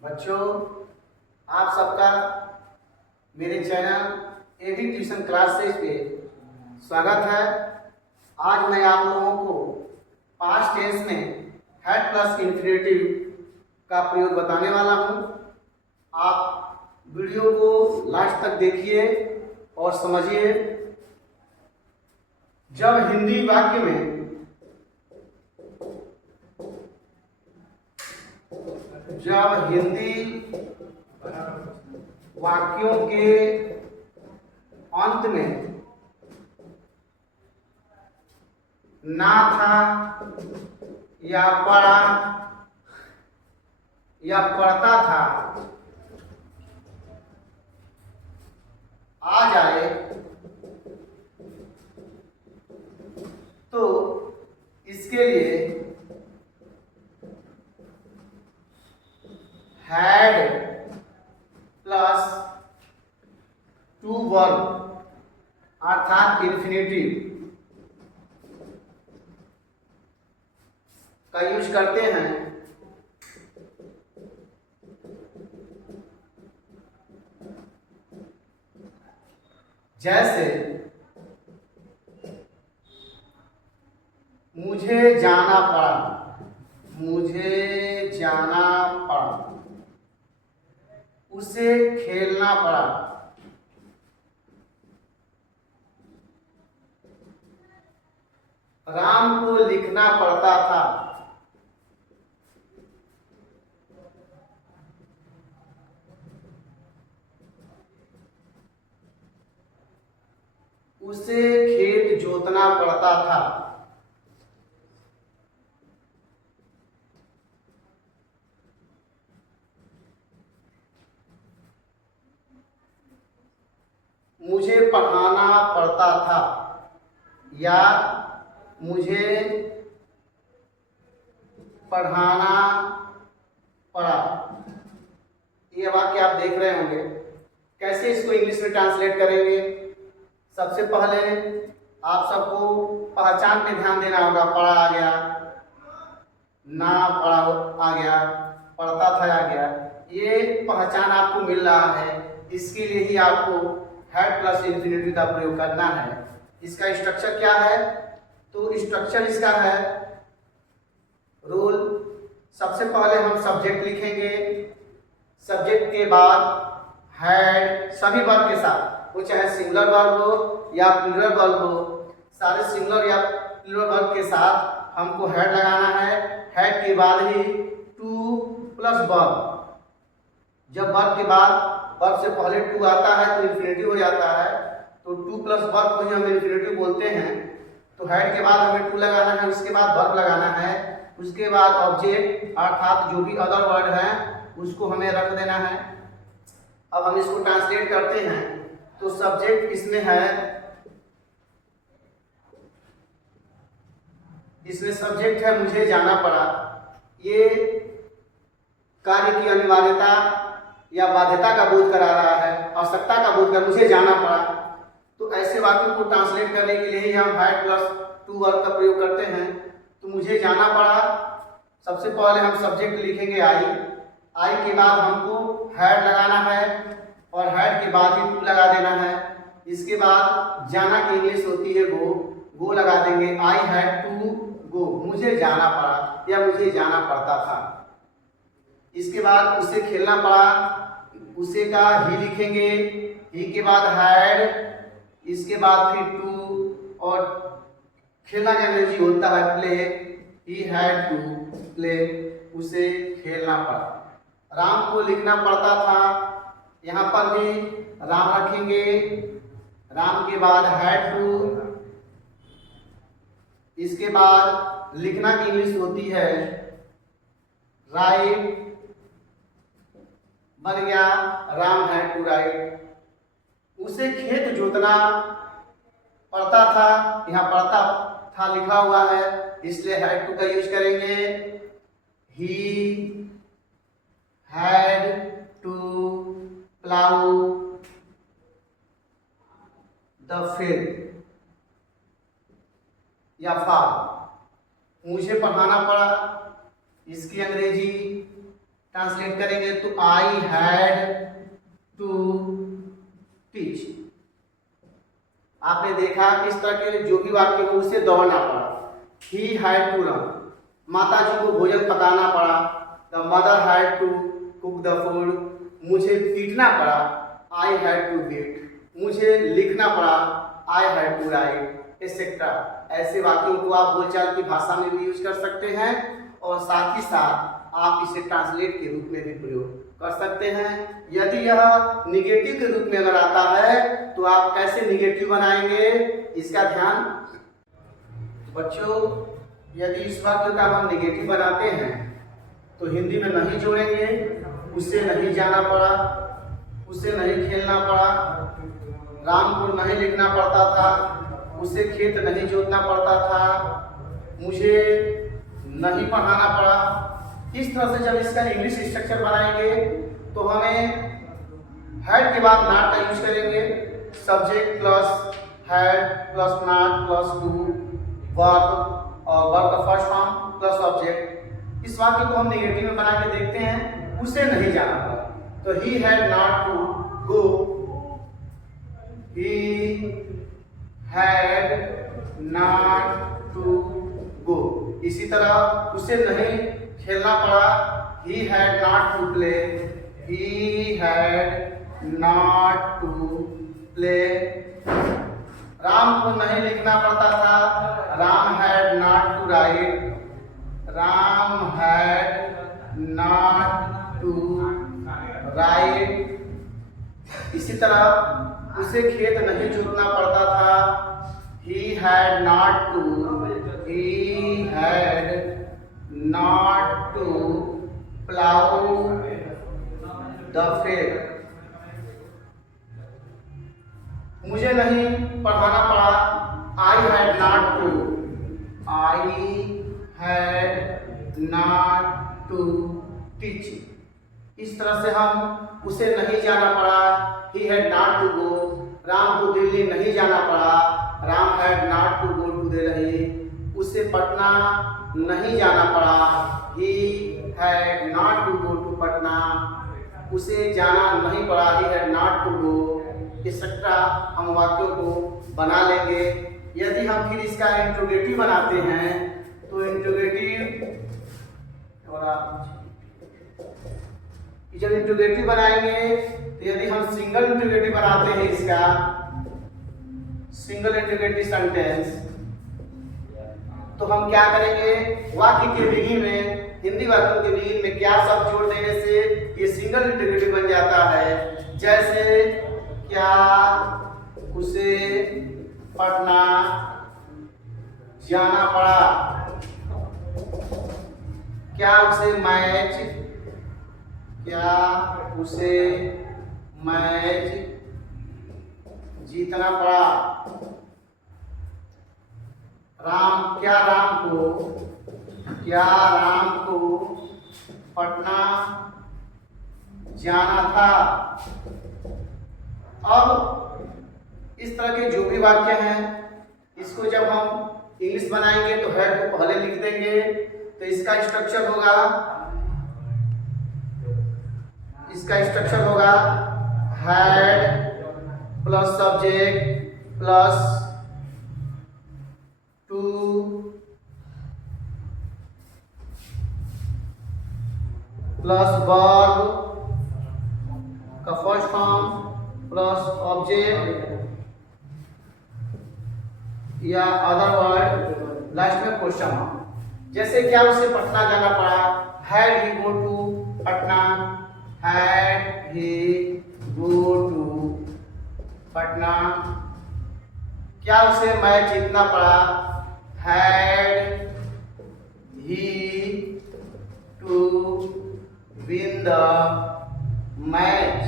बच्चों, आप सबका मेरे चैनल एवी ट्यूशन क्लासेस पे स्वागत है। आज मैं आप लोगों को पास्ट टेंस में हैड प्लस इंफिनिटिव का प्रयोग बताने वाला हूँ। आप वीडियो को लास्ट तक देखिए और समझिए। जब हिंदी वाक्य में वाक्यों के अंत में ना था या पढ़ा या पढ़ता था आ जाए तो इसके लिए हैड प्लस टू वर्ब अर्थात इंफिनिटिव का यूज करते हैं। जैसे मुझे जाना पड़ा, उसे खेलना पड़ा, राम को लिखना पड़ता था, उसे खेत जोतना पड़ता था। मुझे पढ़ाना पड़ता था या मुझे पढ़ाना पड़ा। ये वाक्य आप देख रहे होंगे। कैसे इसको इंग्लिश में ट्रांसलेट करेंगे? सबसे पहले आप सबको पहचान पे ध्यान देना होगा। पढ़ा आ गया, ना पढ़ा आ गया, पढ़ता था आ गया। ये पहचान आपको मिल रहा है। इसके लिए ही आपको हैड प्लस इंफिनिटिव का प्रयोग करना है। इसका स्ट्रक्चर क्या है? तो स्ट्रक्चर इसका है रूल। सबसे पहले हम सब्जेक्ट लिखेंगे। सब्जेक्ट के बाद हैड सभी वर्ब के साथ, वो चाहे सिंगुलर वर्ब हो या प्लूरल वर्ब हो, सारे सिंगुलर या प्लूरल वर्ब के साथ हमको हैड लगाना है। हैड के बाद ही टू प्लस वर्ब। जब वर्ब के बाद वर्ब से पहले टू आता है तो इंफिनिटिव हो जाता है। तो टू प्लस वर्ब को ही हम इंफिनिटिव बोलते हैं। तो हैड के बाद हमें टू लगाना है, उसके बाद वर्ब लगाना है, उसके बाद ऑब्जेक्ट अर्थात जो भी अदर वर्ड है उसको हमें रख देना है। अब हम इसको ट्रांसलेट करते हैं। तो सब्जेक्ट इसमें है, इसमें सब्जेक्ट है मुझे जाना पड़ा। ये कार्य की अनिवार्यता या बाध्यता का बोध करा रहा है, आवश्यकता का बोध कर मुझे जाना पड़ा। तो ऐसे वाक्यों को ट्रांसलेट करने के लिए ही हम हैड प्लस टू वर्ब का प्रयोग करते हैं। तो मुझे जाना पड़ा, सबसे पहले हम सब्जेक्ट लिखेंगे आई के बाद हमको हैड लगाना है और हैड के बाद ही टू लगा देना है। इसके बाद जाना की इंग्लिश होती है गो लगा देंगे। आई हैड टू गो, मुझे जाना पड़ा या मुझे जाना पड़ता था। इसके बाद उसे खेलना पड़ा, उसे का ही लिखेंगे, ही के बाद हैड, इसके बाद फिर टू, और खेलना का अंग्रेजी होता है play. He had to play, उसे खेलना पड़ा। राम को लिखना पड़ता था, यहाँ पर भी राम रखेंगे। राम के बाद हैड टू, इसके बाद लिखना की इंग्लिश होती है राइट, बन गया राम हैड टू राइट। उसे खेत जोतना पड़ता था, यहाँ पड़ता था लिखा हुआ है इसलिए हैड टू का यूज करेंगे। He had to plough the field या फार्म। मुझे पढ़ाना पड़ा, इसकी अंग्रेजी ट्रांसलेट ट्रांसलेट करेंगे तो आई हैड टू टीच। आपने देखा कि इस तरह के जो भी वाक्य हो उसे दौड़ना पड़ा। ही हैड टू रन, माता जी को भोजन पकाना पड़ा। The mother had to cook the food, मुझे पीटना पड़ा। आई हैड टू बीट, मुझे लिखना पड़ा। I had to write etcetera. ऐसे वाक्यों को आप बोलचाल की भाषा में भी यूज कर सकते हैं और साथ ही साथ आप इसे ट्रांसलेट के रूप में भी प्रयोग कर सकते हैं। यदि यह निगेटिव के रूप में अगर आता है तो आप कैसे निगेटिव बनाएंगे, इसका ध्यान। बच्चों, यदि इस वाक्य का हम निगेटिव बनाते हैं तो हिंदी में नहीं जोड़ेंगे। उससे नहीं जाना पड़ा, उससे नहीं खेलना पड़ा, राम को नहीं लिखना पड़ता था, उसे खेत नहीं जोतना पड़ता था, मुझे नहीं पढ़ाना पड़ा। इस तरह से जब इसका इंग्लिश स्ट्रक्चर बनाएंगे तो हमें हैड के बाद नॉट का यूज करेंगे। Subject plus had plus not plus two, verb और वर्ब का फर्स्ट फॉर्म प्लस ऑब्जेक्ट। इस वाक्य को हम नेगेटिव में बना के देखते हैं, उसे नहीं जाना पड़ा। तो he had not to go, he had not to go. इसी तरह उसे नहीं खेलना पड़ा। He had not to play, he had not to play. Ram को नहीं लिखना पड़ता था। Ram had not to write, Ram had not to write. इसी तरह उसे खेत नहीं जोतना पड़ता था। He had not to plough the field. मुझे नहीं पढ़ाना पड़ा। I had not to teach. इस तरह से हम उसे नहीं जाना पड़ा। He had not to go, Ram को दिल्ली नहीं जाना पड़ा। Ram had not to go to Delhi, उसे पटना नहीं जाना पड़ा। He had not to go to Patna, उसे जाना नहीं पड़ा। He had not to go etcetera. हम वाक्यों को बना लेंगे। यदि हम फिर इसका इंट्रोगेटिव बनाते हैं तो इंट्रोगेटिव जब इंट्रोगेटिव बनाएंगे तो यदि हम सिंगल इंट्रोगेटिव बनाते हैं, इसका सिंगल इंट्रोगेटिव सेंटेंस, तो हम क्या करेंगे, वाक्य के बिगिन में, हिंदी वाक्यों के बिगिन में क्या शब्द जोड़ देने से ये सिंगल इंट्रोगेटिव बन जाता है। जैसे क्या उसे पढ़ना जाना पड़ा, क्या उसे मैच जीतना पड़ा। राम को पटना जाना था। अब इस तरह के जो भी वाक्य हैं, इसको जब हम इंग्लिश बनाएंगे तो हैड को पहले लिख देंगे। तो इसका स्ट्रक्चर होगा had plus subject plus to plus verb का फर्स्ट फॉर्म प्लस ऑब्जेक्ट या अदर वर्ड, लास्ट में क्वेश्चन मार्क। जैसे क्या उसे पटना जाना पड़ा, had he go to Patna, had he go to Patna. क्या उसे मैच जीतना पड़ा, had he to win the match.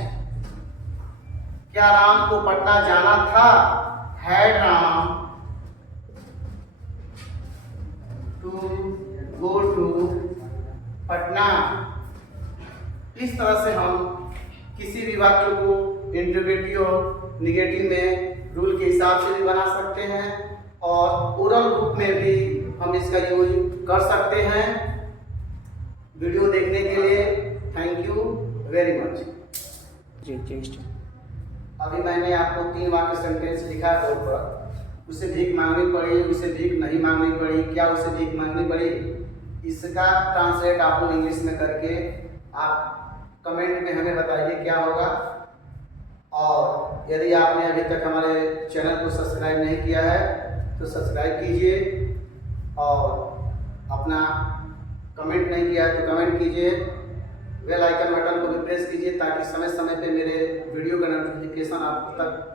क्या राम को पटना जाना था, had Ram to go to Patna. इस तरह से हम किसी भी वाक्य को इंट्रोगेटिव और निगेटिव में रूल के हिसाब से भी बना सकते हैं और ओरल रूप में भी हम इसका यूज कर सकते हैं। वीडियो देखने के लिए थैंक यू वेरी मच। जी जस्ट अभी मैंने आपको 3 वाक्य सेंटेंस लिखा है बोर्ड पर। उसे भीख मांगनी पड़ी, उसे भीख नहीं मांगनी पड़ी, क्या उसे भीख मांगनी पड़ी, इसका ट्रांसलेट आप लोग इंग्लिश में करके आप कमेंट में हमें बताइए क्या होगा। और यदि आपने अभी तक हमारे चैनल को सब्सक्राइब नहीं किया है तो सब्सक्राइब कीजिए, और अपना कमेंट नहीं किया है तो कमेंट कीजिए, बेल आइकन बटन को भी प्रेस कीजिए ताकि समय समय पे मेरे वीडियो का नोटिफिकेशन आप तक